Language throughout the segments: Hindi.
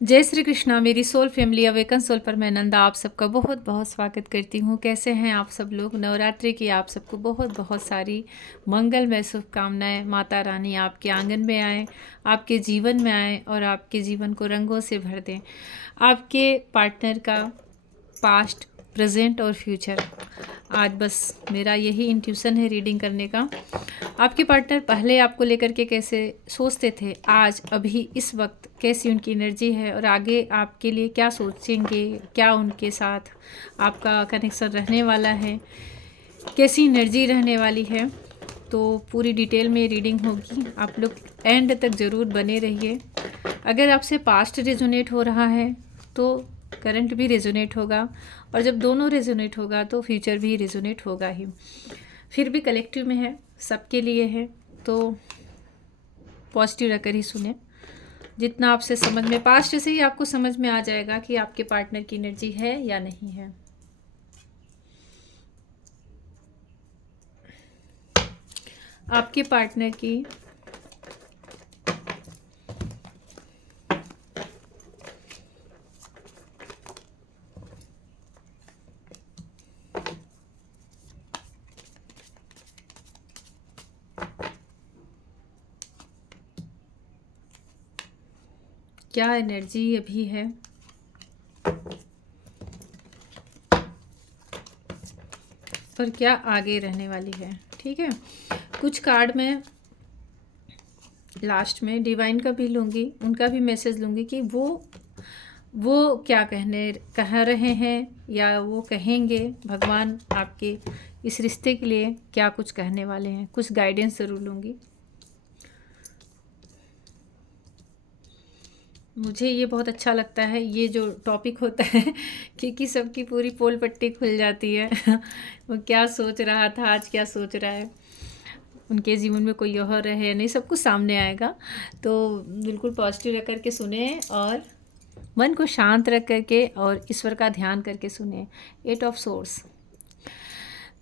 जय श्री कृष्णा। मेरी सोल फैमिली अवेकन सोल पर मैं नंदा आप सबका बहुत बहुत स्वागत करती हूँ। कैसे हैं आप सब लोग? नवरात्रि की आप सबको बहुत बहुत सारी मंगलमय शुभकामनाएं। माता रानी आपके आंगन में आए, आपके जीवन में आए और आपके जीवन को रंगों से भर दें। आपके पार्टनर का पास्ट, प्रेजेंट और फ्यूचर, आज बस मेरा यही इंट्यूशन है रीडिंग करने का। आपके पार्टनर पहले आपको लेकर के कैसे सोचते थे, आज अभी इस वक्त कैसी उनकी एनर्जी है और आगे आपके लिए क्या सोचेंगे, क्या उनके साथ आपका कनेक्शन रहने वाला है, कैसी एनर्जी रहने वाली है। तो पूरी डिटेल में रीडिंग होगी, आप लोग एंड तक ज़रूर बने रहिए। अगर आपसे पास्ट रेजोनेट हो रहा है तो करंट भी रेजोनेट होगा, और जब दोनों रेजोनेट होगा तो फ्यूचर भी रेजोनेट होगा ही। फिर भी कलेक्टिव में है, सबके लिए है, तो पॉजिटिव रखकर ही सुने। जितना आपसे समझ में, पास्ट से ही आपको समझ में आ जाएगा कि आपके पार्टनर की एनर्जी है या नहीं है। आपके पार्टनर की क्या एनर्जी अभी है, और क्या आगे रहने वाली है। ठीक है, कुछ कार्ड में लास्ट में डिवाइन का भी लूँगी, उनका भी मैसेज लूँगी कि वो क्या कह रहे हैं या वो कहेंगे। भगवान आपके इस रिश्ते के लिए क्या कुछ कहने वाले हैं, कुछ गाइडेंस ज़रूर लूँगी। मुझे ये बहुत अच्छा लगता है, ये जो टॉपिक होता है क्योंकि सबकी पूरी पोल पट्टी खुल जाती है वो क्या सोच रहा था, आज क्या सोच रहा है, उनके जीवन में कोई और है नहीं, सब कुछ सामने आएगा। तो बिल्कुल पॉजिटिव रख करके सुने और मन को शांत रख करके और ईश्वर का ध्यान करके सुने। 8 ऑफ सोर्स,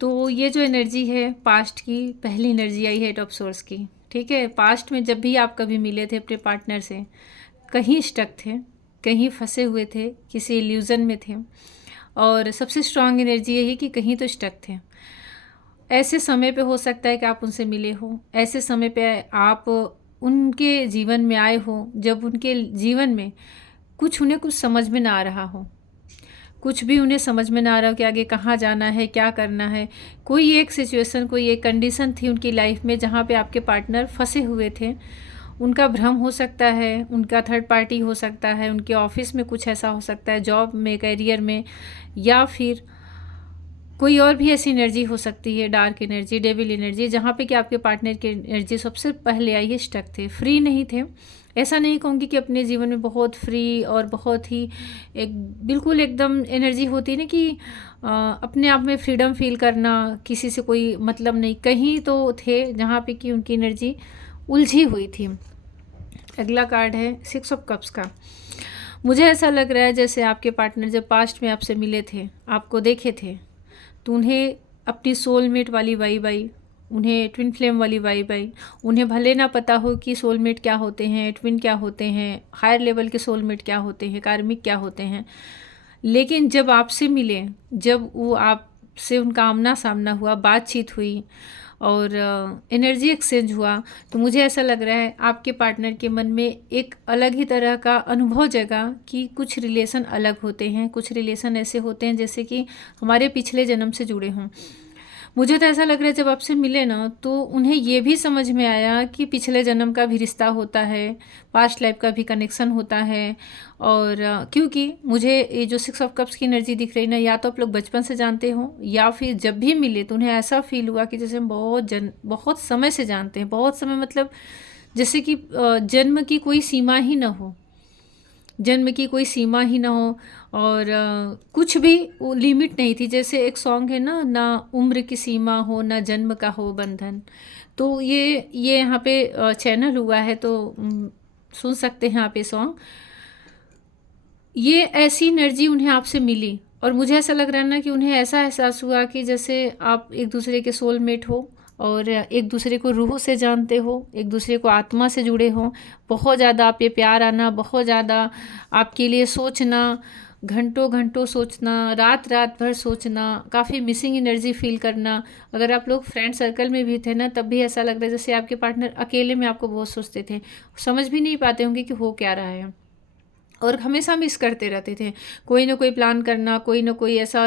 तो ये जो एनर्जी है पास्ट की पहली एनर्जी आई है 8 ऑफ सोर्स की। ठीक है, पास्ट में जब भी आप कभी मिले थे अपने पार्टनर से, कहीं स्टक थे, कहीं फंसे हुए थे, किसी इल्यूज़न में थे, और सबसे स्ट्रांग एनर्जी यही कि कहीं तो स्टक थे। ऐसे समय पे हो सकता है कि आप उनसे मिले हो, ऐसे समय पे आप उनके जीवन में आए हो जब उनके जीवन में उन्हें कुछ समझ में ना आ रहा हो, कुछ भी उन्हें समझ में ना आ रहा हो कि आगे कहाँ जाना है, क्या करना है। कोई एक सिचुएशन, कोई एक कंडीशन थी उनकी लाइफ में जहाँ पे आपके पार्टनर फंसे हुए थे। उनका भ्रम हो सकता है, उनका थर्ड पार्टी हो सकता है, उनके ऑफिस में कुछ ऐसा हो सकता है, जॉब में, करियर में, या फिर कोई और भी ऐसी एनर्जी हो सकती है, डार्क एनर्जी, डेविल एनर्जी, जहाँ पे कि आपके पार्टनर की एनर्जी सबसे पहले आई है, स्टक थे, फ्री नहीं थे। ऐसा नहीं कहूँगी कि अपने जीवन में बहुत फ्री और बहुत ही एक बिल्कुल एकदम एनर्जी होती है ना कि अपने आप में फ्रीडम फील करना, किसी से कोई मतलब नहीं, कहीं तो थे जहाँ पे कि उनकी एनर्जी उलझी हुई थी। अगला कार्ड है 6 ऑफ कप्स का। मुझे ऐसा लग रहा है जैसे आपके पार्टनर जब पास्ट में आपसे मिले थे, आपको देखे थे, तो उन्हें अपनी सोलमेट वाली वाइब आई, उन्हें ट्विन फ्लेम वाली वाइब आई। उन्हें भले ना पता हो कि सोलमेट क्या होते हैं, ट्विन क्या होते हैं, हायर लेवल के सोलमेट क्या होते हैं, कार्मिक क्या होते हैं, लेकिन जब आपसे मिले, जब वो आपसे उनका आमना सामना हुआ, बातचीत हुई और एनर्जी एक्सचेंज हुआ, तो मुझे ऐसा लग रहा है आपके पार्टनर के मन में एक अलग ही तरह का अनुभव जगा कि कुछ रिलेशन अलग होते हैं, कुछ रिलेशन ऐसे होते हैं जैसे कि हमारे पिछले जन्म से जुड़े हों। मुझे तो ऐसा लग रहा है जब आपसे मिले ना, तो उन्हें ये भी समझ में आया कि पिछले जन्म का भी रिश्ता होता है, पास्ट लाइफ का भी कनेक्शन होता है। और क्योंकि मुझे ये जो 6 ऑफ कप्स की एनर्जी दिख रही ना, या तो आप लोग बचपन से जानते हो या फिर जब भी मिले तो उन्हें ऐसा फील हुआ कि जैसे हम बहुत समय से जानते हैं। बहुत समय मतलब जैसे कि जन्म की कोई सीमा ही ना हो, जन्म की कोई सीमा ही ना हो, और कुछ भी वो लिमिट नहीं थी। जैसे एक सॉन्ग है ना, ना उम्र की सीमा हो ना जन्म का हो बंधन। तो ये यहाँ पे चैनल हुआ है, तो सुन सकते हैं आप ये सॉन्ग। ये ऐसी एनर्जी उन्हें आपसे मिली और मुझे ऐसा लग रहा है ना कि उन्हें ऐसा एहसास हुआ कि जैसे आप एक दूसरे के सोलमेट हो, और एक दूसरे को रूह से जानते हो, एक दूसरे को आत्मा से जुड़े हो। बहुत ज़्यादा आप पे प्यार आना, बहुत ज़्यादा आपके लिए सोचना, घंटों घंटों सोचना, रात रात भर सोचना, काफ़ी मिसिंग एनर्जी फील करना। अगर आप लोग फ्रेंड सर्कल में भी थे ना, तब भी ऐसा लग रहा है जैसे आपके पार्टनर अकेले में आपको बहुत सोचते थे, समझ भी नहीं पाते होंगे कि हो क्या रहा है, और हमेशा मिस करते रहते थे। कोई ना कोई प्लान करना, कोई ना कोई ऐसा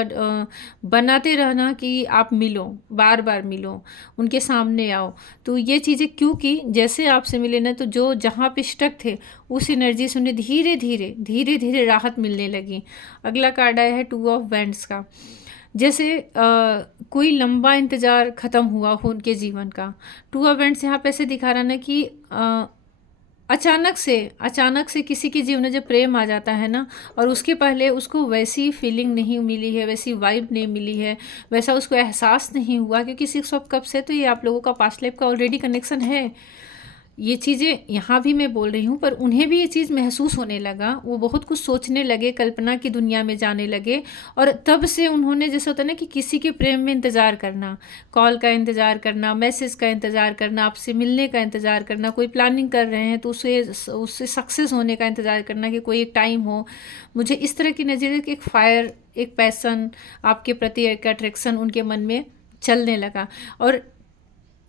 बनाते रहना कि आप मिलो, बार बार मिलो, उनके सामने आओ। तो ये चीज़ें क्यों की, जैसे आपसे मिले ना, तो जो जहाँ पे स्टक थे उस एनर्जी से उन्हें धीरे धीरे धीरे धीरे राहत मिलने लगी। अगला कार्ड आया है 2 ऑफ वैंड्स का। जैसे कोई लंबा इंतज़ार ख़त्म हुआ हो उनके जीवन का। 2 ऑफ वैंड्स यहाँ पे ऐसे दिखा रहा ना कि अचानक से किसी के जीवन में जब प्रेम आ जाता है ना, और उसके पहले उसको वैसी फीलिंग नहीं मिली है, वैसी वाइब नहीं मिली है, वैसा उसको एहसास नहीं हुआ, क्योंकि 6 ऑफ कप से तो ये आप लोगों का पास्ट लाइफ का ऑलरेडी कनेक्शन है। ये चीज़ें यहाँ भी मैं बोल रही हूँ, पर उन्हें भी ये चीज़ महसूस होने लगा। वो बहुत कुछ सोचने लगे, कल्पना की दुनिया में जाने लगे, और तब से उन्होंने, जैसे होता है ना कि किसी के प्रेम में इंतज़ार करना, कॉल का इंतज़ार करना, मैसेज का इंतज़ार करना, आपसे मिलने का इंतज़ार करना, कोई प्लानिंग कर रहे हैं तो उससे सक्सेस होने का इंतज़ार करना कि कोई एक टाइम हो। मुझे इस तरह की नज़रिए कि एक फायर, एक पैसन आपके प्रति, एक अट्रैक्शन उनके मन में चलने लगा। और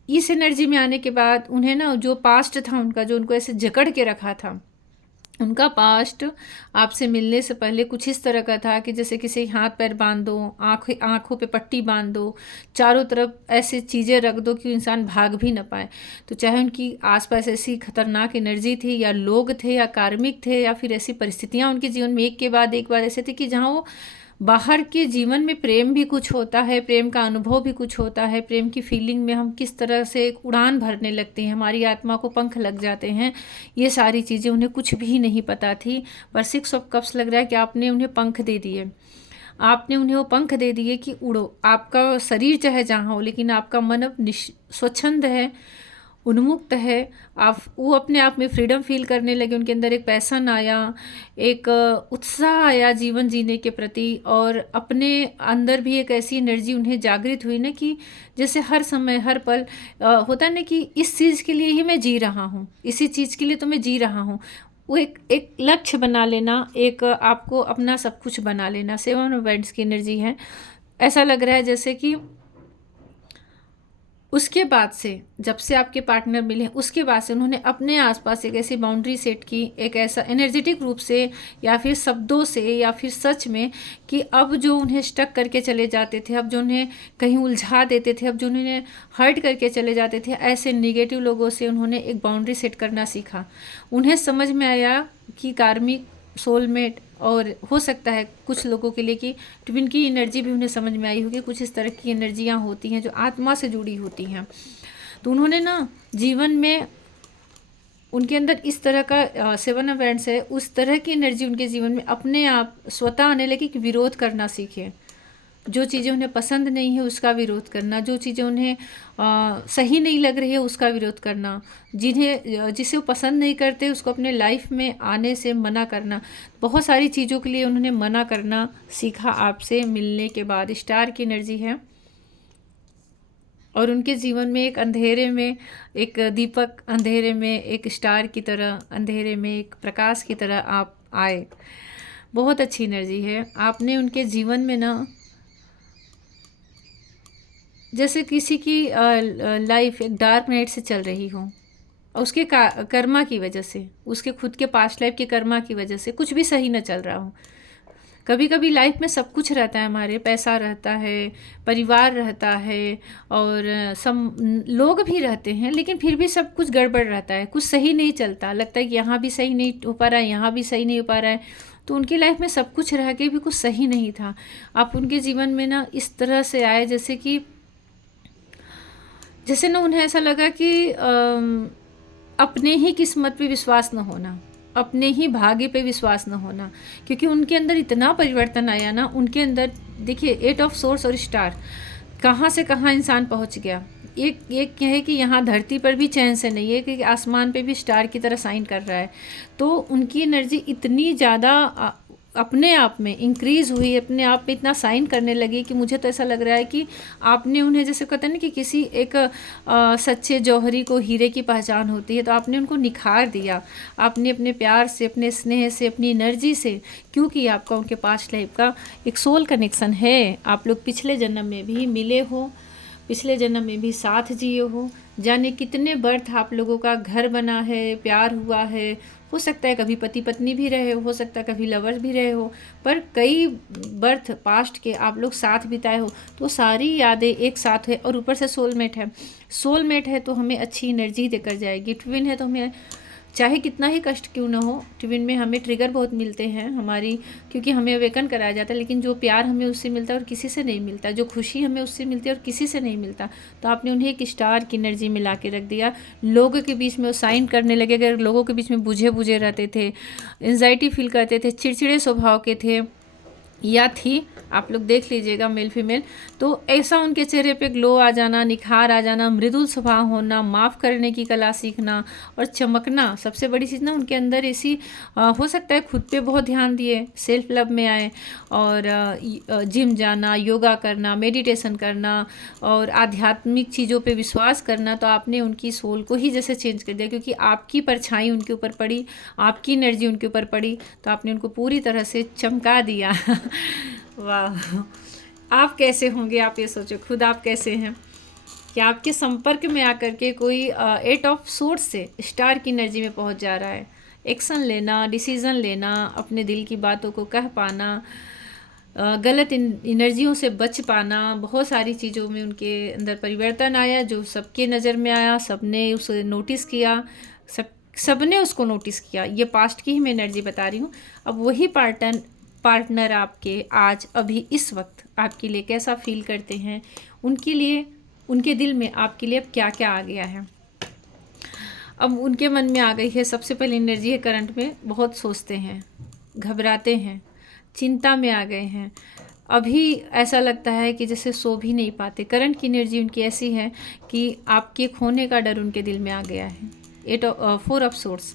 इस एनर्जी में आने के बाद उन्हें ना, जो पास्ट था उनका, जो उनको ऐसे जकड़ के रखा था, उनका पास्ट आपसे मिलने से पहले कुछ इस तरह का था कि जैसे किसी हाथ पैर बांध दो, आँखों पे पट्टी बांध दो, चारों तरफ ऐसी चीज़ें रख दो कि इंसान भाग भी ना पाए। तो चाहे उनकी आसपास ऐसी खतरनाक एनर्जी थी, या लोग थे, या कार्मिक थे, या फिर ऐसी परिस्थितियाँ उनके जीवन में एक के बाद एक बार ऐसे थी कि जहाँ वो बाहर के जीवन में प्रेम भी कुछ होता है, प्रेम का अनुभव भी कुछ होता है, प्रेम की फीलिंग में हम किस तरह से एक उड़ान भरने लगते हैं, हमारी आत्मा को पंख लग जाते हैं, ये सारी चीज़ें उन्हें कुछ भी नहीं पता थी। पर 6 ऑफ कप्स लग रहा है कि आपने उन्हें पंख दे दिए, आपने उन्हें वो पंख दे दिए कि उड़ो। आपका शरीर चाहे जहाँ हो, लेकिन आपका मन अब स्वच्छंद है, उन्मुक्त है। आप, वो अपने आप में फ्रीडम फील करने लगे, उनके अंदर एक पैसन आया, एक उत्साह आया जीवन जीने के प्रति, और अपने अंदर भी एक ऐसी एनर्जी उन्हें जागृत हुई ना कि जैसे हर समय हर पल होता है ना कि इस चीज़ के लिए ही मैं जी रहा हूँ, इसी चीज़ के लिए तो मैं जी रहा हूँ। वो एक लक्ष्य बना लेना, एक आपको अपना सब कुछ बना लेना, 7 ऑफ वैंड्स की एनर्जी है। ऐसा लग रहा है जैसे कि उसके बाद से, जब से आपके पार्टनर मिले, उसके बाद से उन्होंने अपने आसपास एक ऐसी बाउंड्री सेट की, एक ऐसा एनर्जेटिक रूप से, या फिर शब्दों से, या फिर सच में, कि अब जो उन्हें स्टक करके चले जाते थे, अब जो उन्हें कहीं उलझा देते थे, अब जो उन्हें हर्ट करके चले जाते थे, ऐसे निगेटिव लोगों से उन्होंने एक बाउंड्री सेट करना सीखा। उन्हें समझ में आया कि कार्मिक, सोलमेट, और हो सकता है कुछ लोगों के लिए कि ट्विन की एनर्जी भी उन्हें समझ में आई होगी। कुछ इस तरह की एनर्जियाँ होती हैं जो आत्मा से जुड़ी होती हैं। तो उन्होंने ना जीवन में, उनके अंदर इस तरह का 7 ऑफ वैंड्स है, उस तरह की एनर्जी उनके जीवन में अपने आप स्वतः आने लगी कि विरोध करना सीखे। जो चीज़ें उन्हें पसंद नहीं है उसका विरोध करना, जो चीज़ें उन्हें सही नहीं लग रही है उसका विरोध करना, जिसे वो पसंद नहीं करते उसको अपने लाइफ में आने से मना करना। बहुत सारी चीज़ों के लिए उन्होंने मना करना सीखा आपसे मिलने के बाद। स्टार की एनर्जी है, और उनके जीवन में एक अंधेरे में एक दीपक, अंधेरे में एक स्टार की तरह, अंधेरे में एक प्रकाश की तरह आप आए। बहुत अच्छी एनर्जी है। आपने उनके जीवन में ना, जैसे किसी की लाइफ एक डार्क नाइट से चल रही हो, और उसके कर्मा की वजह से, उसके खुद के पास्ट लाइफ के कर्मा की वजह से कुछ भी सही न चल रहा हो। कभी कभी लाइफ में सब कुछ रहता है, हमारे पैसा रहता है, परिवार रहता है, और सब लोग भी रहते हैं, लेकिन फिर भी सब कुछ गड़बड़ रहता है, कुछ सही नहीं चलता। लगता है कि यहाँ भी सही नहीं हो पा रहा है, यहाँ भी सही नहीं हो पा रहा है। तो उनकी लाइफ में सब कुछ रह के भी कुछ सही नहीं था। आप उनके जीवन में ना इस तरह से आए जैसे ना उन्हें ऐसा लगा कि अपने ही किस्मत पे विश्वास न होना, अपने ही भाग्य पे विश्वास न होना, क्योंकि उनके अंदर इतना परिवर्तन आया ना। उनके अंदर देखिए 8 ऑफ सोर्स और स्टार, कहाँ से कहाँ इंसान पहुँच गया। एक क्या है कि यहाँ धरती पर भी चैन से नहीं है, कि आसमान पे भी स्टार की तरह साइन कर रहा है। तो उनकी एनर्जी इतनी ज़्यादा अपने आप में इंक्रीज़ हुई, अपने आप में इतना साइन करने लगी कि मुझे तो ऐसा लग रहा है कि आपने उन्हें, जैसे कहते हैं ना कि किसी एक सच्चे जौहरी को हीरे की पहचान होती है, तो आपने उनको निखार दिया। आपने अपने प्यार से, अपने स्नेह से, अपनी एनर्जी से, क्योंकि आपका उनके पास्ट लाइफ का एक सोल कनेक्शन है। आप लोग पिछले जन्म में भी मिले हो, पिछले जन्म में भी साथ जिए हो, जाने कितने बर्थ आप लोगों का घर बना है, प्यार हुआ है। हो सकता है कभी पति पत्नी भी रहे हो सकता है कभी लवर्स भी रहे हो, पर कई बर्थ पास्ट के आप लोग साथ बिताए हो, तो सारी यादें एक साथ है। और ऊपर से सोलमेट है, सोलमेट है तो हमें अच्छी एनर्जी देकर जाएगी। ट्विन है तो हमें चाहे कितना ही कष्ट क्यों ना हो, ट्विन में हमें ट्रिगर बहुत मिलते हैं हमारी, क्योंकि हमें अवेकन कराया जाता है, लेकिन जो प्यार हमें उससे मिलता है और किसी से नहीं मिलता, जो खुशी हमें उससे मिलती है और किसी से नहीं मिलता। तो आपने उन्हें एक स्टार की एनर्जी मिला के रख दिया। लोगों के बीच में वो साइन करने लगे, अगर लोगों के बीच में बुझे बुझे रहते थे, एंजाइटी फील करते थे, चिड़चिड़े स्वभाव के थे या थी, आप लोग देख लीजिएगा मेल फीमेल, तो ऐसा उनके चेहरे पे ग्लो आ जाना, निखार आ जाना, मृदुल स्वभाव होना, माफ़ करने की कला सीखना और चमकना। सबसे बड़ी चीज़ ना उनके अंदर ऐसी हो सकता है खुद पे बहुत ध्यान दिए, सेल्फ लव में आए, और जिम जाना, योगा करना, मेडिटेशन करना और आध्यात्मिक चीज़ों पे विश्वास करना। तो आपने उनकी सोल को ही जैसे चेंज कर दिया, क्योंकि आपकी परछाई उनके ऊपर पड़ी, आपकी एनर्जी उनके ऊपर पड़ी, तो आपने उनको पूरी तरह से चमका दिया। वाह, आप कैसे होंगे, आप ये सोचो खुद, आप कैसे हैं कि आपके संपर्क में आकर के कोई 8 ऑफ सोर्स से स्टार की एनर्जी में पहुंच जा रहा है। एक्शन लेना, डिसीज़न लेना, अपने दिल की बातों को कह पाना, गलत एनर्जियों से बच पाना, बहुत सारी चीज़ों में उनके अंदर परिवर्तन आया, जो सबके नज़र में आया, सबने उसे नोटिस किया, सबने उसको नोटिस किया। ये पास्ट की ही मैं एनर्जी बता रही हूँ। अब वही पार्टनर आपके आज अभी इस वक्त आपके लिए कैसा फील करते हैं, उनके लिए, उनके दिल में आपके लिए अब क्या क्या आ गया है। अब उनके मन में आ गई है, सबसे पहले एनर्जी है करंट में, बहुत सोचते हैं, घबराते हैं, चिंता में आ गए हैं। अभी ऐसा लगता है कि जैसे सो भी नहीं पाते। करंट की एनर्जी उनकी ऐसी है कि आपके खोने का डर उनके दिल में आ गया है। 4 ऑफ सोर्स,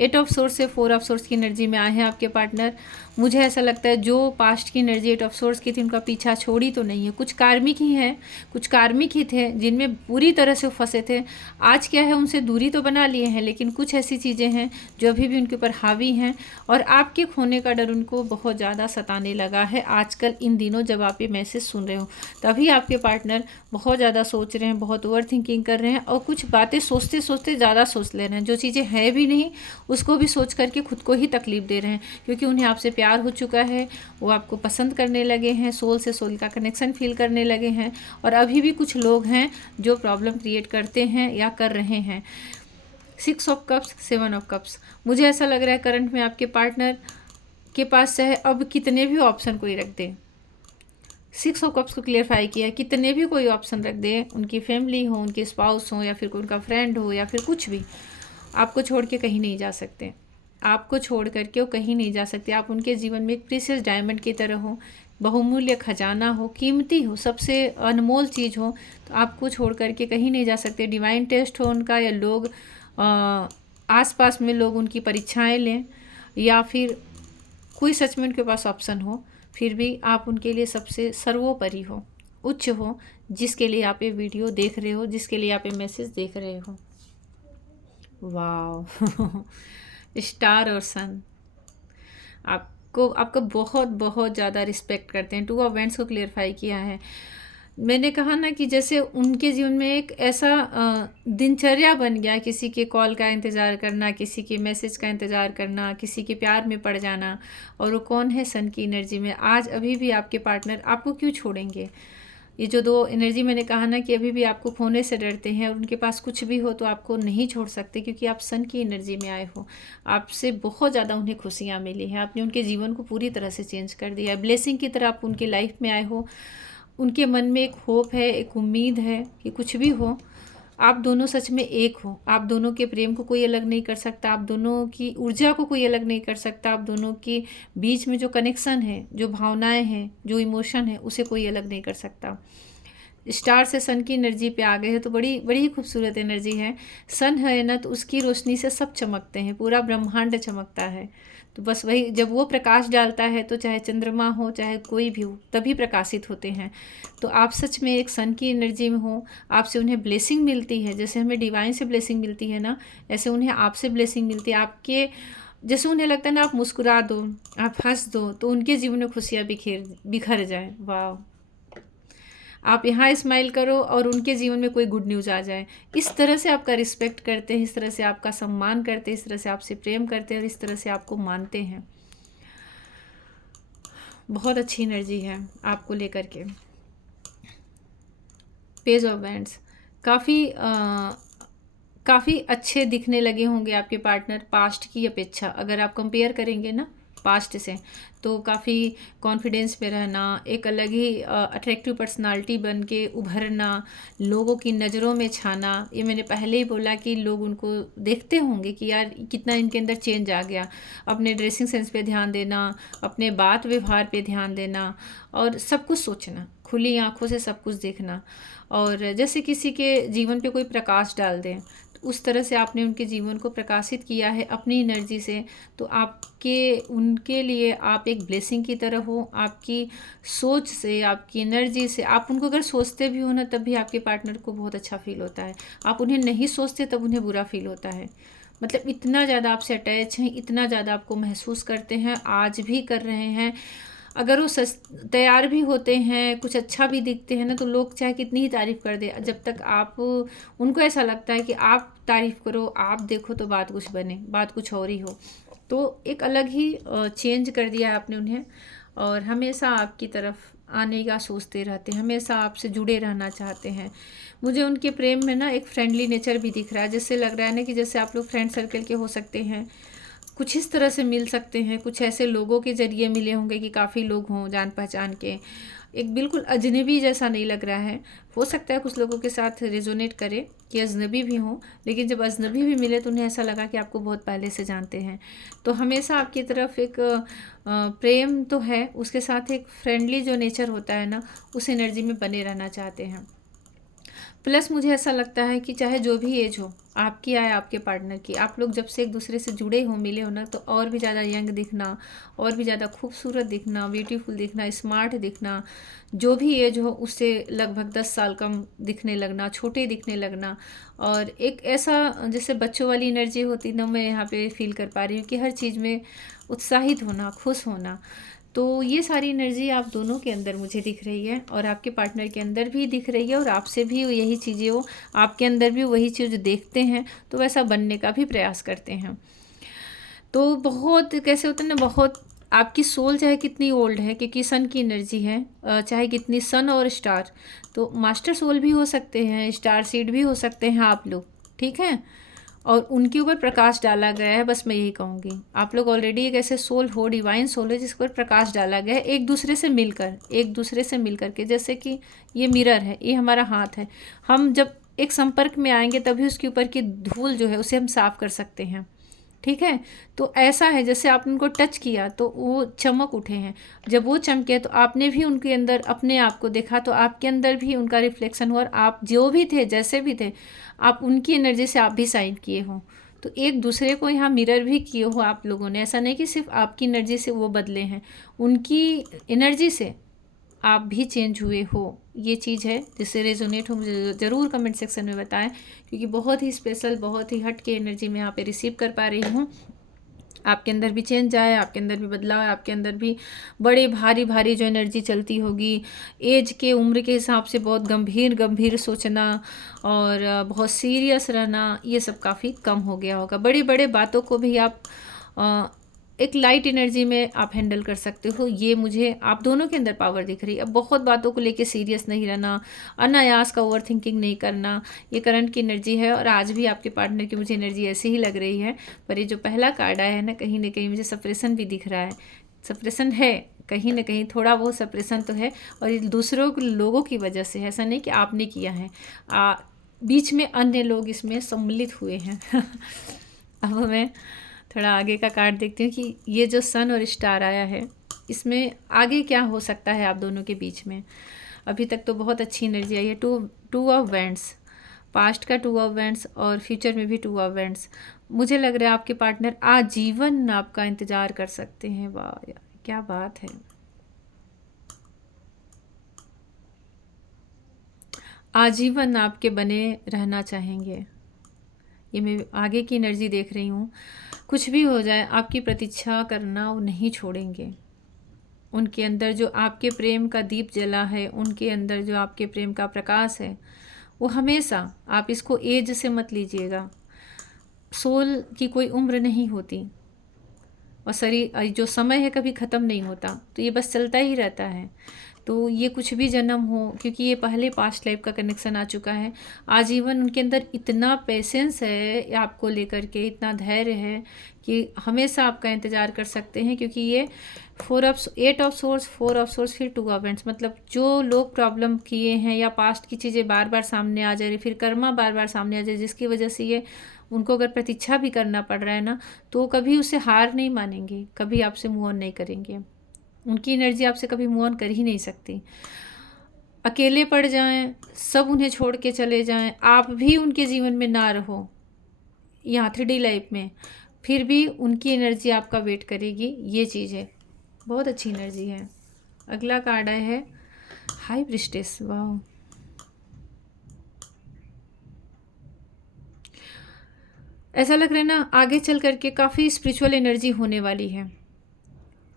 8 ऑफ सोर्स से 4 ऑफ सोर्स की एनर्जी में आए हैं आपके पार्टनर। मुझे ऐसा लगता है जो पास्ट की एनर्जी 8 ऑफ सोर्स की थी, उनका पीछा छोड़ी तो नहीं है। कुछ कार्मिक ही हैं, कुछ कार्मिक ही थे जिनमें पूरी तरह से फंसे थे। आज क्या है, उनसे दूरी तो बना लिए हैं, लेकिन कुछ ऐसी चीज़ें हैं जो अभी भी उनके ऊपर हावी हैं, और आपके खोने का डर उनको बहुत ज़्यादा सताने लगा है आजकल इन दिनों। जब आप ये मैसेज सुन रहे हो तभी आपके पार्टनर बहुत ज़्यादा सोच रहे हैं, बहुत ओवर थिंकिंग कर रहे हैं, और कुछ बातें सोचते सोचते ज़्यादा सोच ले रहे हैं। जो चीज़ें हैं भी नहीं उसको भी सोच करके खुद को ही तकलीफ दे रहे हैं, क्योंकि उन्हें आपसे प्यार हो चुका है, वो आपको पसंद करने लगे हैं, सोल से सोल का कनेक्शन फील करने लगे हैं। और अभी भी कुछ लोग हैं जो प्रॉब्लम क्रिएट करते हैं या कर रहे हैं। 6 ऑफ कप्स, 7 ऑफ कप्स, मुझे ऐसा लग रहा है करंट में आपके पार्टनर के पास चाहे अब कितने भी ऑप्शन कोई रख दे, 6 ऑफ कप्स को क्लियरफाई किया, कितने भी कोई ऑप्शन रख दे, उनकी फैमिली हो, उनके स्पाउस हो, या फिर उनका फ्रेंड हो, या फिर कुछ भी, आपको छोड़ के कहीं नहीं जा सकते। आपको छोड़ करके वो कहीं नहीं जा सकते। आप उनके जीवन में एक प्रीशियस डायमंड की तरह हो, बहुमूल्य खजाना हो, कीमती हो, सबसे अनमोल चीज़ हो, तो आपको छोड़ करके कहीं नहीं जा सकते। डिवाइन टेस्ट हो उनका, या लोग आसपास में लोग उनकी परीक्षाएं लें, या फिर कोई सच में उनके पास ऑप्शन हो, फिर भी आप उनके लिए सबसे सर्वोपरि हो, उच्च हो, जिसके लिए आप ये वीडियो देख रहे हो, जिसके लिए आप ये मैसेज देख रहे हो। वाह, स्टार और सन आपको, आपका बहुत बहुत ज़्यादा रिस्पेक्ट करते हैं। 2 ऑफ वेंट्स को क्लियरफाई किया है। मैंने कहा ना कि जैसे उनके जीवन में एक ऐसा दिनचर्या बन गया, किसी के कॉल का इंतज़ार करना, किसी के मैसेज का इंतज़ार करना, किसी के प्यार में पड़ जाना। और वो कौन है, सन की एनर्जी में। आज अभी भी आपके पार्टनर आपको क्यों छोड़ेंगे। ये जो 2 एनर्जी मैंने कहा ना कि अभी भी आपको खोने से डरते हैं, और उनके पास कुछ भी हो तो आपको नहीं छोड़ सकते, क्योंकि आप सन की एनर्जी में आए हो। आपसे बहुत ज़्यादा उन्हें खुशियाँ मिली हैं, आपने उनके जीवन को पूरी तरह से चेंज कर दिया है। ब्लेसिंग की तरह आप उनके लाइफ में आए हो। उनके मन में एक होप है, एक उम्मीद है कि कुछ भी हो, आप दोनों सच में एक हो। आप दोनों के प्रेम को कोई अलग नहीं कर सकता, आप दोनों की ऊर्जा को कोई अलग नहीं कर सकता, आप दोनों के बीच में जो कनेक्शन है, जो भावनाएं हैं, जो इमोशन है, उसे कोई अलग नहीं कर सकता। स्टार से सन की एनर्जी पे आ गए हैं तो बड़ी बड़ी ही खूबसूरत एनर्जी है। सन है ना, तो उसकी रोशनी से सब चमकते हैं, पूरा ब्रह्मांड चमकता है। तो बस वही, जब वो प्रकाश डालता है तो चाहे चंद्रमा हो चाहे कोई भी हो तभी प्रकाशित होते हैं। तो आप सच में एक सन की एनर्जी में हो, आपसे उन्हें ब्लेसिंग मिलती है, जैसे हमें डिवाइन से ब्लेसिंग मिलती है ना, ऐसे उन्हें आपसे ब्लेसिंग मिलती है। आपके जैसे उन्हें लगता है ना, आप मुस्कुरा दो, आप हंस दो, तो उनके जीवन में खुशियाँ बिखर जाए। वाह, आप यहाँ स्माइल करो और उनके जीवन में कोई गुड न्यूज़ आ जाए। इस तरह से आपका रिस्पेक्ट करते हैं, इस तरह से आपका सम्मान करते हैं, इस तरह से आपसे प्रेम करते हैं और इस तरह से आपको मानते हैं। बहुत अच्छी एनर्जी है आपको लेकर के। पेज ऑफ वैंड्स, काफ़ी अच्छे दिखने लगे होंगे आपके पार्टनर पास्ट की अपेक्षा। अगर आप कंपेयर करेंगे ना पास्ट से, तो काफ़ी कॉन्फिडेंस में रहना, एक अलग ही अट्रैक्टिव पर्सनालिटी बन के उभरना, लोगों की नज़रों में छाना। ये मैंने पहले ही बोला कि लोग उनको देखते होंगे कि यार कितना इनके अंदर चेंज आ गया। अपने ड्रेसिंग सेंस पे ध्यान देना, अपने बात व्यवहार पे ध्यान देना और सब कुछ सोचना, खुली आंखों से सब कुछ देखना। और जैसे किसी के जीवन पे कोई प्रकाश डाल दें, उस तरह से आपने उनके जीवन को प्रकाशित किया है अपनी एनर्जी से। तो आपके उनके लिए आप एक ब्लेसिंग की तरह हो। आपकी सोच से, आपकी एनर्जी से, आप उनको अगर सोचते भी हो ना तब भी आपके पार्टनर को बहुत अच्छा फील होता है। आप उन्हें नहीं सोचते तब उन्हें बुरा फील होता है। मतलब इतना ज़्यादा आपसे अटैच हैं, इतना ज़्यादा आपको महसूस करते हैं, आज भी कर रहे हैं। अगर वो तैयार भी होते हैं, कुछ अच्छा भी दिखते हैं ना, तो लोग चाहे कितनी ही तारीफ़ कर दे, जब तक आप उनको ऐसा लगता है कि आप तारीफ़ करो, आप देखो तो बात कुछ बने, बात कुछ और ही हो। तो एक अलग ही चेंज कर दिया है आपने उन्हें, और हमेशा आपकी तरफ आने का सोचते रहते हैं, हमेशा आपसे जुड़े रहना चाहते हैं। मुझे उनके प्रेम में ना एक फ्रेंडली नेचर भी दिख रहा है, जिससे लग रहा है ना कि जैसे आप लोग फ्रेंड सर्कल के हो सकते हैं, कुछ इस तरह से मिल सकते हैं। कुछ ऐसे लोगों के ज़रिए मिले होंगे कि काफ़ी लोग हों जान पहचान के, एक बिल्कुल अजनबी जैसा नहीं लग रहा है। हो सकता है कुछ लोगों के साथ रेजोनेट करे कि अजनबी भी हों, लेकिन जब अजनबी भी मिले तो उन्हें ऐसा लगा कि आपको बहुत पहले से जानते हैं। तो हमेशा आपकी तरफ एक प्रेम तो है, उसके साथ एक फ्रेंडली जो नेचर होता है ना, उस एनर्जी में बने रहना चाहते हैं। प्लस मुझे ऐसा लगता है कि चाहे जो भी एज हो, आपकी या आपके पार्टनर की, आप लोग जब से एक दूसरे से जुड़े हो, मिले हो ना, तो और भी ज़्यादा यंग दिखना, और भी ज़्यादा खूबसूरत दिखना, ब्यूटीफुल दिखना, स्मार्ट दिखना, जो भी एज हो उससे लगभग 10 साल कम दिखने लगना, छोटे दिखने लगना। और एक ऐसा जैसे बच्चों वाली एनर्जी होती ना, मैं यहाँ पे फील कर पा रही हूँ कि हर चीज़ में उत्साहित होना, खुश होना। तो ये सारी एनर्जी आप दोनों के अंदर मुझे दिख रही है, और आपके पार्टनर के अंदर भी दिख रही है, और आपसे भी यही चीज़ें हो, आपके अंदर भी वही चीज़ देखते हैं तो वैसा बनने का भी प्रयास करते हैं। तो बहुत कैसे होता है ना, बहुत आपकी सोल चाहे कितनी ओल्ड है, क्योंकि सन की एनर्जी है, चाहे कितनी सन और स्टार, तो मास्टर सोल भी हो सकते हैं, स्टार सीड भी हो सकते हैं आप लोग, ठीक है। और उनके ऊपर प्रकाश डाला गया है, बस मैं यही कहूँगी। आप लोग ऑलरेडी एक ऐसे सोल हो, डिवाइन सोल है, जिसके ऊपर प्रकाश डाला गया है, एक दूसरे से मिलकर के। जैसे कि ये मिरर है, ये हमारा हाथ है, हम जब एक संपर्क में आएंगे तभी उसके ऊपर की धूल जो है उसे हम साफ कर सकते हैं, ठीक है। तो ऐसा है, जैसे आपने उनको टच किया तो वो चमक उठे हैं, जब वो चमके तो आपने भी उनके अंदर अपने आप को देखा, तो आपके अंदर भी उनका रिफ्लेक्शन हुआ, और आप जो भी थे, जैसे भी थे, आप उनकी एनर्जी से आप भी साइन किए हो। तो एक दूसरे को यहाँ मिरर भी किए हो आप लोगों ने। ऐसा नहीं कि सिर्फ आपकी एनर्जी से वो बदले हैं, उनकी एनर्जी से आप भी चेंज हुए हो। ये चीज़ है, जिससे रेजोनेट हो मुझे ज़रूर कमेंट सेक्शन में बताएं, क्योंकि बहुत ही स्पेशल, बहुत ही हट के एनर्जी मैं यहाँ पे रिसीव कर पा रही हूँ। आपके अंदर भी चेंज आए, आपके अंदर भी बदलाव है, आपके अंदर भी बड़े भारी भारी जो एनर्जी चलती होगी, एज के, उम्र के हिसाब से बहुत गंभीर गंभीर सोचना और बहुत सीरियस रहना, ये सब काफ़ी कम हो गया होगा। बड़ी बड़े बातों को भी आप एक लाइट एनर्जी में आप हैंडल कर सकते हो। ये मुझे आप दोनों के अंदर पावर दिख रही है। अब बहुत बातों को लेके सीरियस नहीं रहना, अनायास का ओवर थिंकिंग नहीं करना, ये करंट की एनर्जी है। और आज भी आपके पार्टनर की मुझे एनर्जी ऐसी ही लग रही है। पर ये जो पहला कार्ड आया है ना कहीं मुझे सप्रेशन भी दिख रहा है। सप्रेशन है, कहीं ना कहीं थोड़ा बहुत सप्रेशन तो है, और ये दूसरों लोगों की वजह से है, ऐसा नहीं कि आपने किया है। बीच में अन्य लोग इसमें सम्मिलित हुए हैं। अब मैं थोड़ा आगे का कार्ड देखती हूँ कि ये जो सन और स्टार आया है, इसमें आगे क्या हो सकता है आप दोनों के बीच में। अभी तक तो बहुत अच्छी एनर्जी आई है। टू ऑफ वैंड्स, पास्ट का टू ऑफ वैंड्स और फ्यूचर में भी टू ऑफ वैंड्स। मुझे लग रहा है आपके पार्टनर आजीवन आपका इंतज़ार कर सकते हैं। वाह यार, क्या बात है। आजीवन आपके बने रहना चाहेंगे। ये मैं आगे की एनर्जी देख रही हूँ। कुछ भी हो जाए आपकी प्रतीक्षा करना वो नहीं छोड़ेंगे। उनके अंदर जो आपके प्रेम का दीप जला है, उनके अंदर जो आपके प्रेम का प्रकाश है, वो हमेशा, आप इसको एज से मत लीजिएगा। सोल की कोई उम्र नहीं होती और शरीर जो समय है कभी ख़त्म नहीं होता, तो ये बस चलता ही रहता है। तो ये कुछ भी जन्म हो, क्योंकि ये पहले पास्ट लाइफ का कनेक्शन आ चुका है। आजीवन उनके अंदर इतना पेशेंस है आपको लेकर के, इतना धैर्य है कि हमेशा आपका इंतज़ार कर सकते हैं। क्योंकि ये 8 ऑफ सोर्स, 4 ऑफ सोर्स, फिर 2 ऑफ वेंट्स, मतलब जो लोग प्रॉब्लम किए हैं या पास्ट की चीज़ें बार बार सामने आ जा रही, फिर कर्मा बार बार सामने आ जाए, जिसकी वजह से ये उनको अगर प्रतीक्षा भी करना पड़ रहा है ना, तो कभी उसे हार नहीं मानेंगे, कभी आपसे मूव ऑन नहीं करेंगे। उनकी एनर्जी आपसे कभी मूव ऑन कर ही नहीं सकती। अकेले पड़ जाएं, सब उन्हें छोड़ के चले जाएं, आप भी उनके जीवन में ना रहो यहाँ 3D लाइफ में, फिर भी उनकी एनर्जी आपका वेट करेगी। ये चीज़ है, बहुत अच्छी एनर्जी है। अगला कार्ड आया है हाई प्रीस्टेस। वाह, ऐसा लग रहा है ना आगे चल करके काफ़ी स्पिरिचुअल एनर्जी होने वाली है।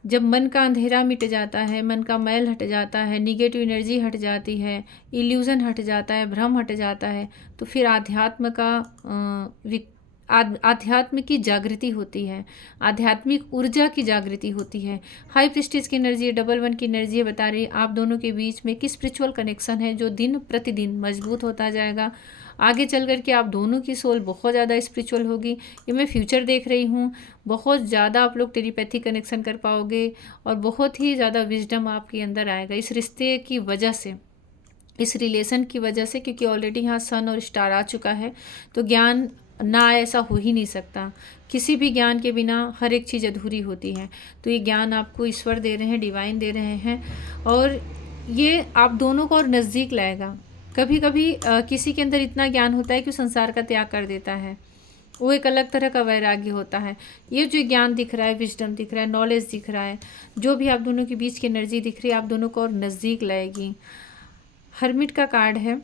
जब मन का अंधेरा मिट जाता है, मन का मैल हट जाता है, निगेटिव एनर्जी हट जाती है, इल्यूज़न हट जाता है, भ्रम हट जाता है, तो फिर आध्यात्म की जागृति होती है, आध्यात्मिक ऊर्जा की जागृति होती है। हाई प्रीस्टेस की एनर्जी, डबल 1 की एनर्जी बता रही है आप दोनों के बीच में कि स्पिरिचुअल कनेक्शन है जो दिन प्रतिदिन मजबूत होता जाएगा। आगे चल कर के आप दोनों की सोल बहुत ज़्यादा स्पिरिचुअल होगी। ये मैं फ्यूचर देख रही हूँ। बहुत ज़्यादा आप लोग टेलीपैथी कनेक्शन कर पाओगे और बहुत ही ज़्यादा विजडम आपके अंदर आएगा इस रिश्ते की वजह से, इस रिलेशन की वजह से। क्योंकि ऑलरेडी यहाँ सन और स्टार आ चुका है, तो ज्ञान ना ऐसा हो ही नहीं सकता। किसी भी ज्ञान के बिना हर एक चीज़ अधूरी होती है। तो ये ज्ञान आपको ईश्वर दे रहे हैं, डिवाइन दे रहे हैं, और ये आप दोनों को और नज़दीक लाएगा। कभी कभी किसी के अंदर इतना ज्ञान होता है कि संसार का त्याग कर देता है, वो एक अलग तरह का वैराग्य होता है। ये जो ज्ञान दिख रहा है, विजडम दिख रहा है, नॉलेज दिख रहा है, जो भी आप दोनों के बीच की एनर्जी दिख रही है, आप दोनों को और नज़दीक लाएगी। हर्मिट का कार्ड है।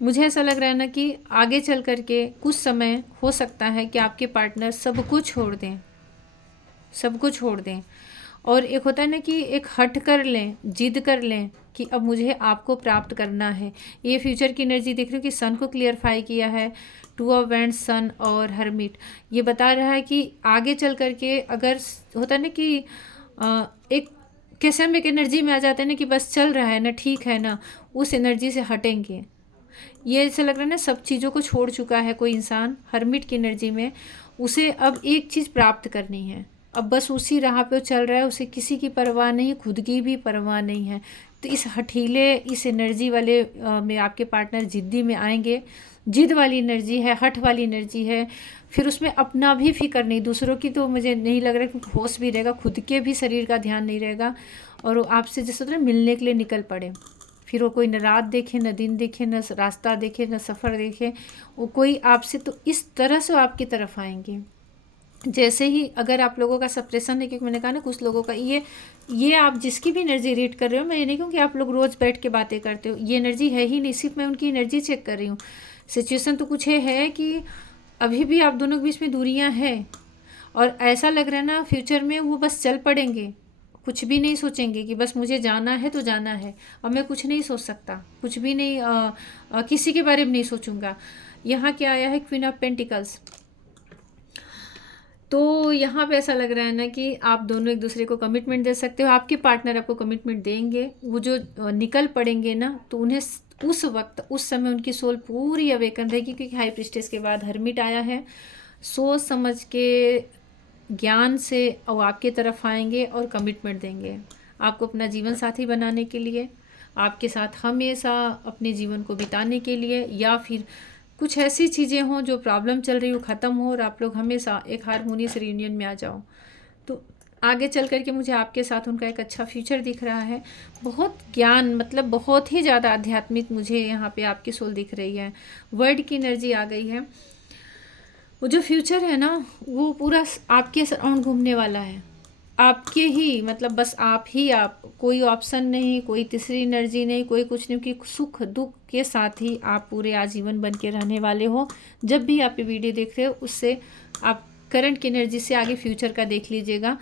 मुझे ऐसा लग रहा है ना कि आगे चल कर के कुछ समय हो सकता है कि आपके पार्टनर सब कुछ छोड़ दें, सब कुछ छोड़ दें। और एक होता है ना कि एक हट कर लें, जिद कर लें कि अब मुझे आपको प्राप्त करना है। ये फ्यूचर की एनर्जी देख रही हूँ कि सन को क्लियरफाई किया है, 2 ऑफ वैंड्स, सन और हर्मिट। ये बता रहा है कि आगे चल कर के अगर होता है ना कि एक कैसे हम एक एनर्जी में आ जाते हैं ना कि बस चल रहा है ना, ठीक है ना, उस एनर्जी से हटेंगे। ये ऐसा लग रहा है ना सब चीज़ों को छोड़ चुका है कोई इंसान हर्मिट की एनर्जी में, उसे अब एक चीज़ प्राप्त करनी है। अब बस उसी राह पे चल रहा है, उसे किसी की परवाह नहीं, खुद की भी परवाह नहीं है। तो इस हठीले, इस एनर्जी वाले में आपके पार्टनर जिद्दी में आएंगे। जिद वाली एनर्जी है, हठ वाली एनर्जी है। फिर उसमें अपना भी फिक्र नहीं, दूसरों की तो मुझे नहीं लग रहा कि होश भी रहेगा, खुद के भी शरीर का ध्यान नहीं रहेगा। और वो आपसे जैसे होता है मिलने के लिए निकल पड़े, फिर वो कोई न रात देखे, न दिन देखे, न रास्ता देखे, न सफ़र देखे, वो कोई आपसे तो इस तरह से आपकी तरफ आएंगे जैसे ही अगर आप लोगों का सप्रेशन है। क्योंकि मैंने कहा ना कुछ लोगों का ये आप जिसकी भी एनर्जी रीड कर रहे हो, मैं ये नहीं कहूँ कि आप लोग रोज़ बैठ के बातें करते हो, ये एनर्जी है ही नहीं, सिर्फ मैं उनकी एनर्जी चेक कर रही हूँ। सिचुएशन तो कुछ है कि अभी भी आप दोनों के बीच में दूरियाँ हैं, और ऐसा लग रहा है ना फ्यूचर में वो बस चल पड़ेंगे, कुछ भी नहीं सोचेंगे कि बस मुझे जाना है तो जाना है, अब मैं कुछ नहीं सोच सकता, कुछ भी नहीं, किसी के बारे में नहीं सोचूंगा। यहाँ क्या आया है, क्वीन ऑफ पेंटिकल्स। तो यहाँ पे ऐसा लग रहा है ना कि आप दोनों एक दूसरे को कमिटमेंट दे सकते हो, आपके पार्टनर आपको कमिटमेंट देंगे। वो जो निकल पड़ेंगे ना, तो उन्हें उस वक्त, उस समय उनकी सोल पूरी अवेकन रहेगी। क्योंकि हाई प्रीस्टेस के बाद हर्मिट आया है। सोच समझ के, ज्ञान से वो आपके तरफ आएंगे और कमिटमेंट देंगे आपको अपना जीवन साथी बनाने के लिए, आपके साथ हमेशा अपने जीवन को बिताने के लिए, या फिर कुछ ऐसी चीज़ें हों जो प्रॉब्लम चल रही हो ख़त्म हो और आप लोग हमेशा एक हारमोनियस रियूनियन में आ जाओ। तो आगे चल कर के मुझे आपके साथ उनका एक अच्छा फ्यूचर दिख रहा है। बहुत ज्ञान, मतलब बहुत ही ज़्यादा आध्यात्मिक मुझे यहाँ पे आपकी सोल दिख रही है। वर्ड की एनर्जी आ गई है। वो जो फ्यूचर है ना, वो पूरा आपके सराउंड घूमने वाला है, आपके ही, मतलब बस आप ही आप, कोई ऑप्शन नहीं, कोई तीसरी एनर्जी नहीं, कोई कुछ नहीं, कि सुख दुख के साथ ही आप पूरे आजीवन बन के रहने वाले हो। जब भी आप ये वीडियो देख रहे हो, उससे आप करंट की एनर्जी से आगे फ्यूचर का देख लीजिएगा।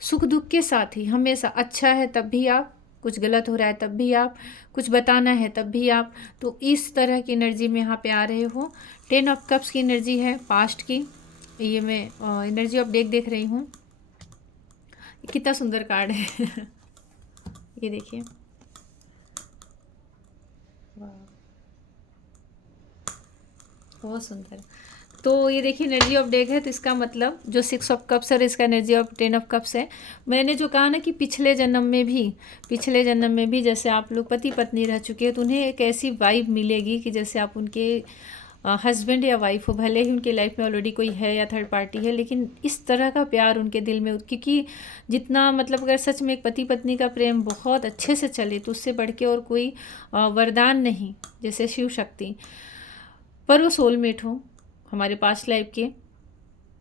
सुख दुख के साथ ही हमेशा, अच्छा है तब भी आप, कुछ गलत हो रहा है तब भी आप, कुछ बताना है तब भी आप, तो इस तरह की एनर्जी में यहाँ पे आ रहे हो। 10 ऑफ कप्स की एनर्जी है पास्ट की, ये मैं एनर्जी ऑफ डेक देख रही हूँ। कितना सुंदर कार्ड है ये देखिए, वाह, बहुत सुंदर। तो ये देखिए एनर्जी ऑफ डेक है, तो इसका मतलब जो 6 ऑफ कप्स है, इसका एनर्जी ऑफ 10 ऑफ कप्स है। मैंने जो कहा ना कि पिछले जन्म में भी जैसे आप लोग पति पत्नी रह चुके हैं, तो उन्हें एक ऐसी वाइब मिलेगी कि जैसे आप उनके हस्बैंड या वाइफ हो, भले ही उनके लाइफ में ऑलरेडी कोई है या थर्ड पार्टी है, लेकिन इस तरह का प्यार उनके दिल में, क्योंकि जितना मतलब अगर सच में एक पति पत्नी का प्रेम बहुत अच्छे से चले, तो उससे बढ़ के और कोई वरदान नहीं, जैसे शिव शक्ति। पर वो सोलमेट हो, हमारे पास्ट लाइफ के,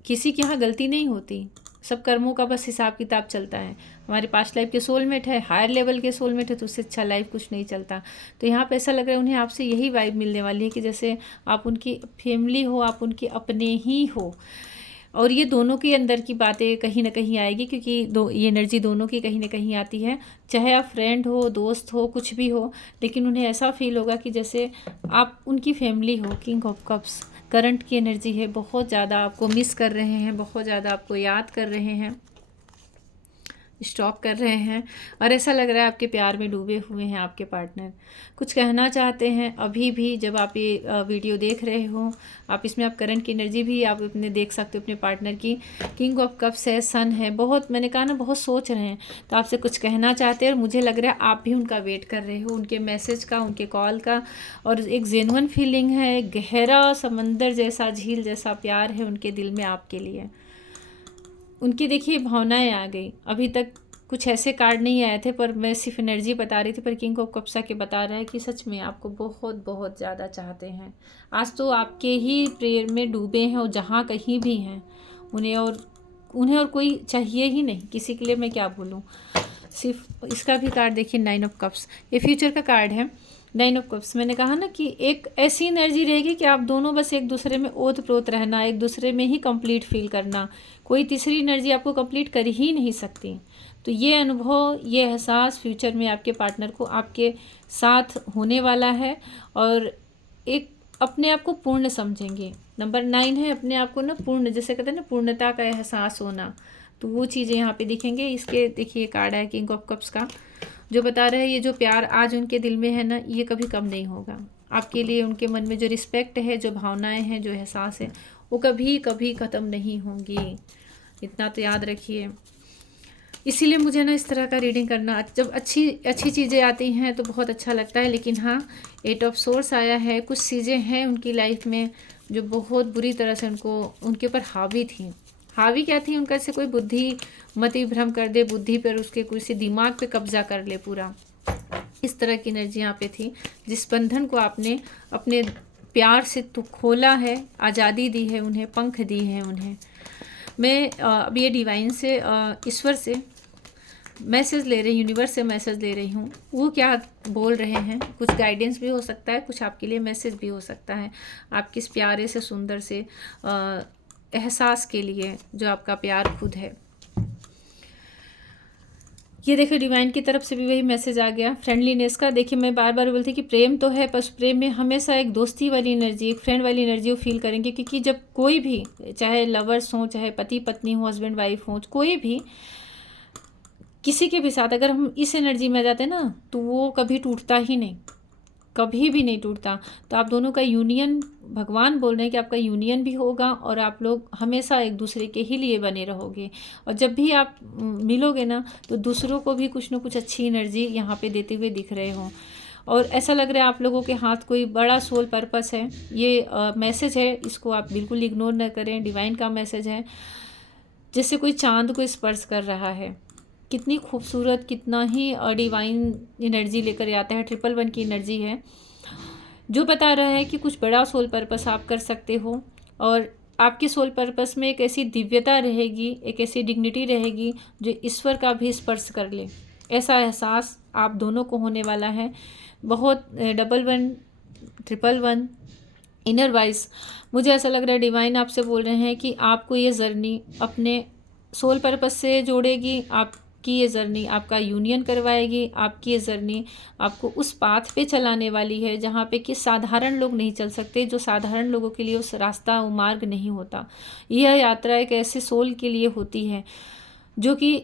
किसी के यहाँ गलती नहीं होती, सब कर्मों का बस हिसाब किताब चलता है। हमारे पास्ट लाइफ के सोलमेट है, हायर लेवल के सोलमेट है, तो उससे अच्छा लाइफ कुछ नहीं चलता। तो यहाँ पे ऐसा लग रहा है उन्हें आपसे यही वाइब मिलने वाली है कि जैसे आप उनकी फैमिली हो, आप उनके अपने ही हो। और ये दोनों के अंदर की बातें कहीं ना कहीं आएगी, क्योंकि ये एनर्जी दोनों की कहीं ना कहीं आती है। चाहे आप फ्रेंड हो, दोस्त हो, कुछ भी हो, लेकिन उन्हें ऐसा फील होगा कि जैसे आप उनकी फैमिली हो। किंग ऑफ कप्स करंट की एनर्जी है, बहुत ज़्यादा आपको मिस कर रहे हैं, बहुत ज़्यादा आपको याद कर रहे हैं, स्टॉप कर रहे हैं, और ऐसा लग रहा है आपके प्यार में डूबे हुए हैं आपके पार्टनर। कुछ कहना चाहते हैं अभी भी, जब आप ये वीडियो देख रहे हो, आप इसमें आप करंट की एनर्जी भी आप अपने देख सकते हो अपने पार्टनर की। किंग ऑफ कप्स है, सन है, बहुत, मैंने कहा ना, बहुत सोच रहे हैं, तो आपसे कुछ कहना चाहते हैं, और मुझे लग रहा है आप भी उनका वेट कर रहे हो, उनके मैसेज का, उनके कॉल का। और एक जेन्युइन फीलिंग है, गहरा समंदर जैसा, झील जैसा प्यार है उनके दिल में आपके लिए। उनकी देखिए भावनाएं आ गई। अभी तक कुछ ऐसे कार्ड नहीं आए थे, पर मैं सिर्फ एनर्जी बता रही थी, पर किंग ऑफ कप्स के बता रहा है कि सच में आपको बहुत बहुत ज़्यादा चाहते हैं। आज तो आपके ही प्रेयर में डूबे हैं, और जहाँ कहीं भी हैं उन्हें और कोई चाहिए ही नहीं, किसी के लिए मैं क्या बोलूँ। सिर्फ इसका भी कार्ड देखिए, 9 ऑफ कप्स, ये फ्यूचर का कार्ड है। 9 ऑफ कप्स, मैंने कहा ना कि एक ऐसी एनर्जी रहेगी कि आप दोनों बस एक दूसरे में ओत प्रोत रहना, एक दूसरे में ही कंप्लीट फील करना, कोई तीसरी एनर्जी आपको कंप्लीट कर ही नहीं सकती। तो ये अनुभव, ये एहसास फ्यूचर में आपके पार्टनर को आपके साथ होने वाला है, और एक अपने आप को पूर्ण समझेंगे। नंबर 9 है, अपने आप को ना पूर्ण, जैसे कहते हैं ना, पूर्णता का एहसास होना, तो वो चीज़ें यहाँ पे दिखेंगे। इसके देखिए कार्ड है किंग ऑफ कप्स का, जो बता रहे हैं ये जो प्यार आज उनके दिल में है ना, ये कभी कम नहीं होगा आपके लिए। उनके मन में जो रिस्पेक्ट है, जो भावनाएं हैं, जो एहसास है, वो कभी कभी ख़त्म नहीं होंगी, इतना तो याद रखिए। इसीलिए मुझे ना इस तरह का रीडिंग करना, जब अच्छी अच्छी चीज़ें आती हैं तो बहुत अच्छा लगता है, लेकिन हाँ, 8 ऑफ सोर्स आया है। कुछ चीज़ें हैं उनकी लाइफ में जो बहुत बुरी तरह से उनके ऊपर हावी थी। हावी क्या थी, उनका से कोई बुद्धि मति भ्रम कर दे, बुद्धि पर उसके किसी दिमाग पे कब्जा कर ले पूरा, इस तरह की एनर्जी यहाँ पे थी। जिस बंधन को आपने अपने प्यार से तो खोला है, आज़ादी दी है उन्हें, पंख दी है उन्हें। मैं अब ये डिवाइन से, ईश्वर से मैसेज ले रही, यूनिवर्स से मैसेज ले रही हूँ, वो क्या बोल रहे हैं। कुछ गाइडेंस भी हो सकता है, कुछ आपके लिए मैसेज भी हो सकता है, आपके इस प्यारे से सुंदर से एहसास के लिए, जो आपका प्यार खुद है। ये देखिए डिवाइन की तरफ से भी वही मैसेज आ गया, फ्रेंडलीनेस का। देखिए मैं बार बार बोलती कि प्रेम तो है, पर प्रेम में हमेशा एक दोस्ती वाली एनर्जी, एक फ्रेंड वाली एनर्जी वो फील करेंगे, क्योंकि जब कोई भी, चाहे लवर्स हों, चाहे पति पत्नी हो, हस्बैंड वाइफ हो, कोई भी किसी के भी साथ अगर हम इस एनर्जी में आ जाते हैं ना, तो वो कभी टूटता ही नहीं, कभी भी नहीं टूटता। तो आप दोनों का यूनियन, भगवान बोल रहे हैं कि आपका यूनियन भी होगा, और आप लोग हमेशा एक दूसरे के ही लिए बने रहोगे। और जब भी आप मिलोगे ना, तो दूसरों को भी कुछ ना कुछ अच्छी एनर्जी यहाँ पे देते हुए दिख रहे हो। और ऐसा लग रहा है आप लोगों के हाथ कोई बड़ा सोल पर्पस है। ये मैसेज है, इसको आप बिल्कुल इग्नोर न करें, डिवाइन का मैसेज है। जैसे कोई चांद को स्पर्श कर रहा है, कितनी खूबसूरत, कितना ही डिवाइन एनर्जी लेकर आता है। 111 की एनर्जी है, जो बता रहा है कि कुछ बड़ा सोल पर्पस आप कर सकते हो, और आपके सोल पर्पस में एक ऐसी दिव्यता रहेगी, एक ऐसी डिग्निटी रहेगी जो ईश्वर का भी स्पर्श कर ले। ऐसा एहसास आप दोनों को होने वाला है। बहुत 11 111 इनर वाइज मुझे ऐसा लग रहा है डिवाइन आपसे बोल रहे हैं कि आपको ये जर्नी अपने सोल पर्पस से जोड़ेगी, आपकी ये जर्नी आपका यूनियन करवाएगी, आपकी ये जर्नी आपको उस पाथ पे चलाने वाली है जहाँ पे कि साधारण लोग नहीं चल सकते, जो साधारण लोगों के लिए उस रास्ता वो मार्ग नहीं होता। यह यात्रा एक ऐसे सोल के लिए होती है जो कि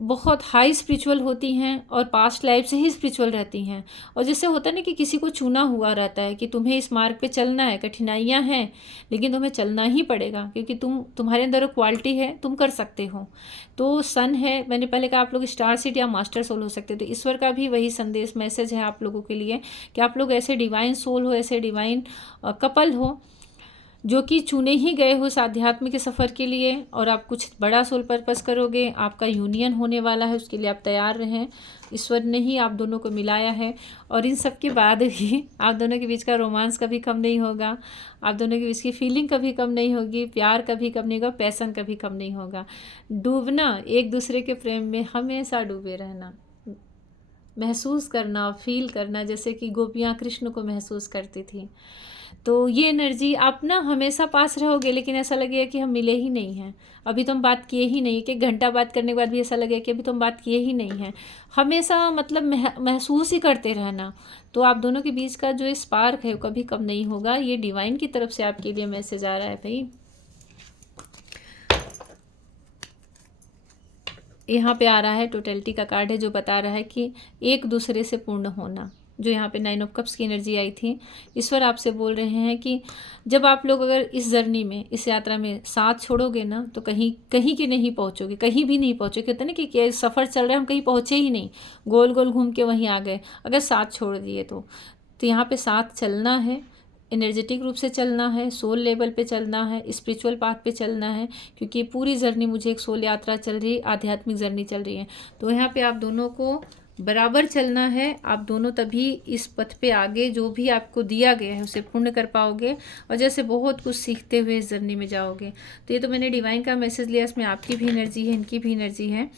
बहुत हाई स्पिरिचुअल होती हैं और पास्ट लाइफ से ही स्पिरिचुअल रहती हैं। और जैसे होता है ना कि किसी को चुना हुआ रहता है कि तुम्हें इस मार्ग पे चलना है, कठिनाइयाँ हैं लेकिन तुम्हें चलना ही पड़ेगा क्योंकि तुम्हारे अंदर वो क्वालिटी है, तुम कर सकते हो। तो सन है, मैंने पहले कहा आप लोग स्टार सीड या मास्टर सोल हो सकते, तो ईश्वर का भी वही संदेश मैसेज है आप लोगों के लिए कि आप लोग ऐसे डिवाइन सोल हो, ऐसे डिवाइन कपल हो जो कि चुने ही गए हो इस आध्यात्म के सफ़र के लिए, और आप कुछ बड़ा सोल पर्पस करोगे, आपका यूनियन होने वाला है, उसके लिए आप तैयार रहें। ईश्वर ने ही आप दोनों को मिलाया है और इन सब के बाद भी आप दोनों के बीच का रोमांस कभी कम नहीं होगा, आप दोनों के बीच की फीलिंग कभी कम नहीं होगी, प्यार कभी कम नहीं होगा, पैसन कभी कम नहीं होगा। डूबना, एक दूसरे के प्रेम में हमेशा डूबे रहना, महसूस करना, फील करना जैसे कि गोपियाँ कृष्ण को महसूस करती थी। तो ये एनर्जी आप ना हमेशा पास रहोगे, लेकिन ऐसा लगेगा कि हम मिले ही नहीं हैं, अभी तो हम बात किए ही नहीं, कि 1 घंटा बात करने के बाद भी ऐसा लगेगा कि अभी तो हम बात किए ही नहीं हैं। हमेशा मतलब महसूस ही करते रहना। तो आप दोनों के बीच का जो स्पार्क है वो कभी कम नहीं होगा। ये डिवाइन की तरफ से आपके लिए मैसेज आ रहा है भाई। यहाँ पे आ रहा है टोटलिटी का कार्ड है जो बता रहा है कि एक दूसरे से पूर्ण होना। जो यहाँ पे 9 ऑफ कप्स की एनर्जी आई थी, ईश्वर आपसे बोल रहे हैं कि जब आप लोग अगर इस जर्नी में, इस यात्रा में साथ छोड़ोगे ना तो कहीं कहीं के नहीं पहुँचोगे, कहीं भी नहीं पहुँचोगे। कहते हैं ना कि सफ़र चल रहा है, हम कहीं पहुँचे ही नहीं, गोल गोल घूम के वहीं आ गए अगर साथ छोड़ दिए तो यहाँ पे साथ चलना है, एनर्जेटिक रूप से चलना है, सोल लेवल पे चलना है, स्पिरिचुअल पाथ पे चलना है, क्योंकि पूरी जर्नी मुझे एक सोल यात्रा चल रही है, आध्यात्मिक जर्नी चल रही है। तो यहाँ पे आप दोनों को बराबर चलना है, आप दोनों तभी इस पथ पे आगे जो भी आपको दिया गया है उसे पूर्ण कर पाओगे और जैसे बहुत कुछ सीखते हुए इस जर्नी में जाओगे। तो ये तो मैंने डिवाइन का मैसेज लिया, इसमें आपकी भी एनर्जी है, इनकी भी एनर्जी है।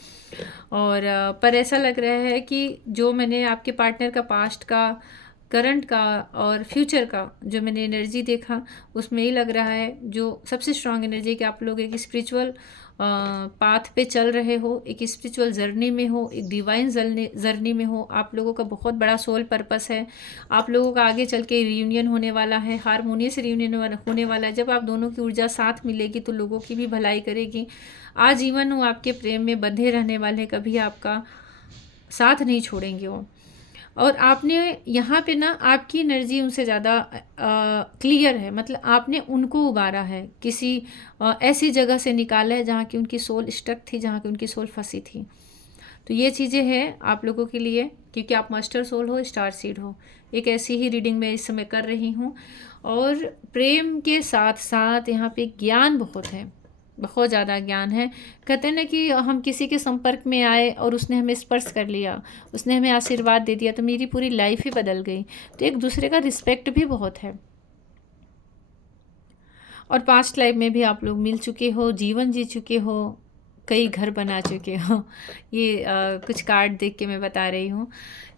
और पर ऐसा लग रहा है कि जो मैंने आपके पार्टनर का पास्ट का, करंट का और फ्यूचर का जो मैंने एनर्जी देखा, उसमें ये लग रहा है जो सबसे स्ट्रांग एनर्जी है कि आप लोग एक स्पिरिचुअल पाथ पे चल रहे हो, एक स्पिरिचुअल जर्नी में हो, एक डिवाइन जर्नी में हो। आप लोगों का बहुत बड़ा सोल पर्पस है, आप लोगों का आगे चल के रियूनियन होने वाला है, हारमोनियस रियूनियन होने वाला है। जब आप दोनों की ऊर्जा साथ मिलेगी तो लोगों की भी भलाई करेगी। आजीवन वो आपके प्रेम में बंधे रहने वाले, कभी आपका साथ नहीं छोड़ेंगे वो। और आपने यहाँ पे ना, आपकी एनर्जी उनसे ज़्यादा क्लियर है, मतलब आपने उनको उबारा है, किसी ऐसी जगह से निकाला है जहाँ की उनकी सोल स्टक थी, जहाँ की उनकी सोल फंसी थी। तो ये चीज़ें हैं आप लोगों के लिए, क्योंकि आप मास्टर सोल हो, स्टार सीड हो। एक ऐसी ही रीडिंग मैं इस समय कर रही हूँ और प्रेम के साथ साथ यहाँ पे ज्ञान बहुत है, बहुत ज़्यादा ज्ञान है। कहते हैं ना कि हम किसी के संपर्क में आए और उसने हमें स्पर्श कर लिया, उसने हमें आशीर्वाद दे दिया तो मेरी पूरी लाइफ ही बदल गई। तो एक दूसरे का रिस्पेक्ट भी बहुत है। और पास्ट लाइफ में भी आप लोग मिल चुके हो, जीवन जी चुके हो, कई घर बना चुके हो। ये कुछ कार्ड देख के मैं बता रही हूँ।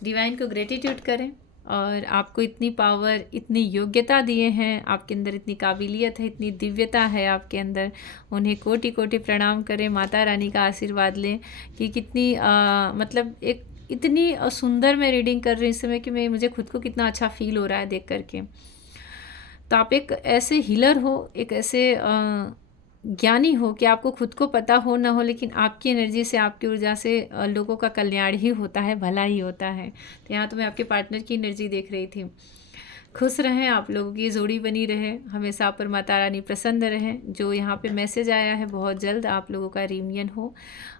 डिवाइन को ग्रेटिट्यूड करें, और आपको इतनी पावर, इतनी योग्यता दिए हैं, आपके अंदर इतनी काबिलियत है, इतनी दिव्यता है आपके अंदर। उन्हें कोटि कोटि प्रणाम करें, माता रानी का आशीर्वाद लें कि कितनी मतलब एक इतनी सुंदर मैं रीडिंग कर रही हूँ इस समय कि मुझे खुद को कितना अच्छा फील हो रहा है देख करके। तो आप एक ऐसे हीलर हो, एक ऐसे ज्ञानी हो कि आपको खुद को पता हो ना हो, लेकिन आपकी एनर्जी से, आपकी ऊर्जा से लोगों का कल्याण ही होता है, भला ही होता है। तो यहाँ तो मैं आपके पार्टनर की एनर्जी देख रही थी। खुश रहें, आप लोगों की जोड़ी बनी रहे, हमेशा आप पर माता रानी प्रसन्न रहें। जो यहाँ पे मैसेज आया है, बहुत जल्द आप लोगों का रियूनियन हो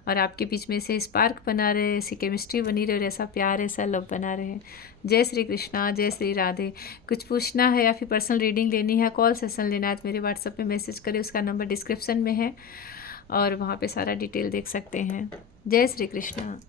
और आपके बीच में से स्पार्क बना रहे, ऐसी केमिस्ट्री बनी रहे, ऐसा प्यार, ऐसा लव बना रहे। जय श्री कृष्णा, जय श्री राधे। कुछ पूछना है या फिर पर्सनल रीडिंग लेनी है, कॉल सेशन लेना है तो मेरे व्हाट्सएप पे मैसेज करें, उसका नंबर डिस्क्रिप्शन में है और वहाँ पे सारा डिटेल देख सकते हैं। जय श्री कृष्णा।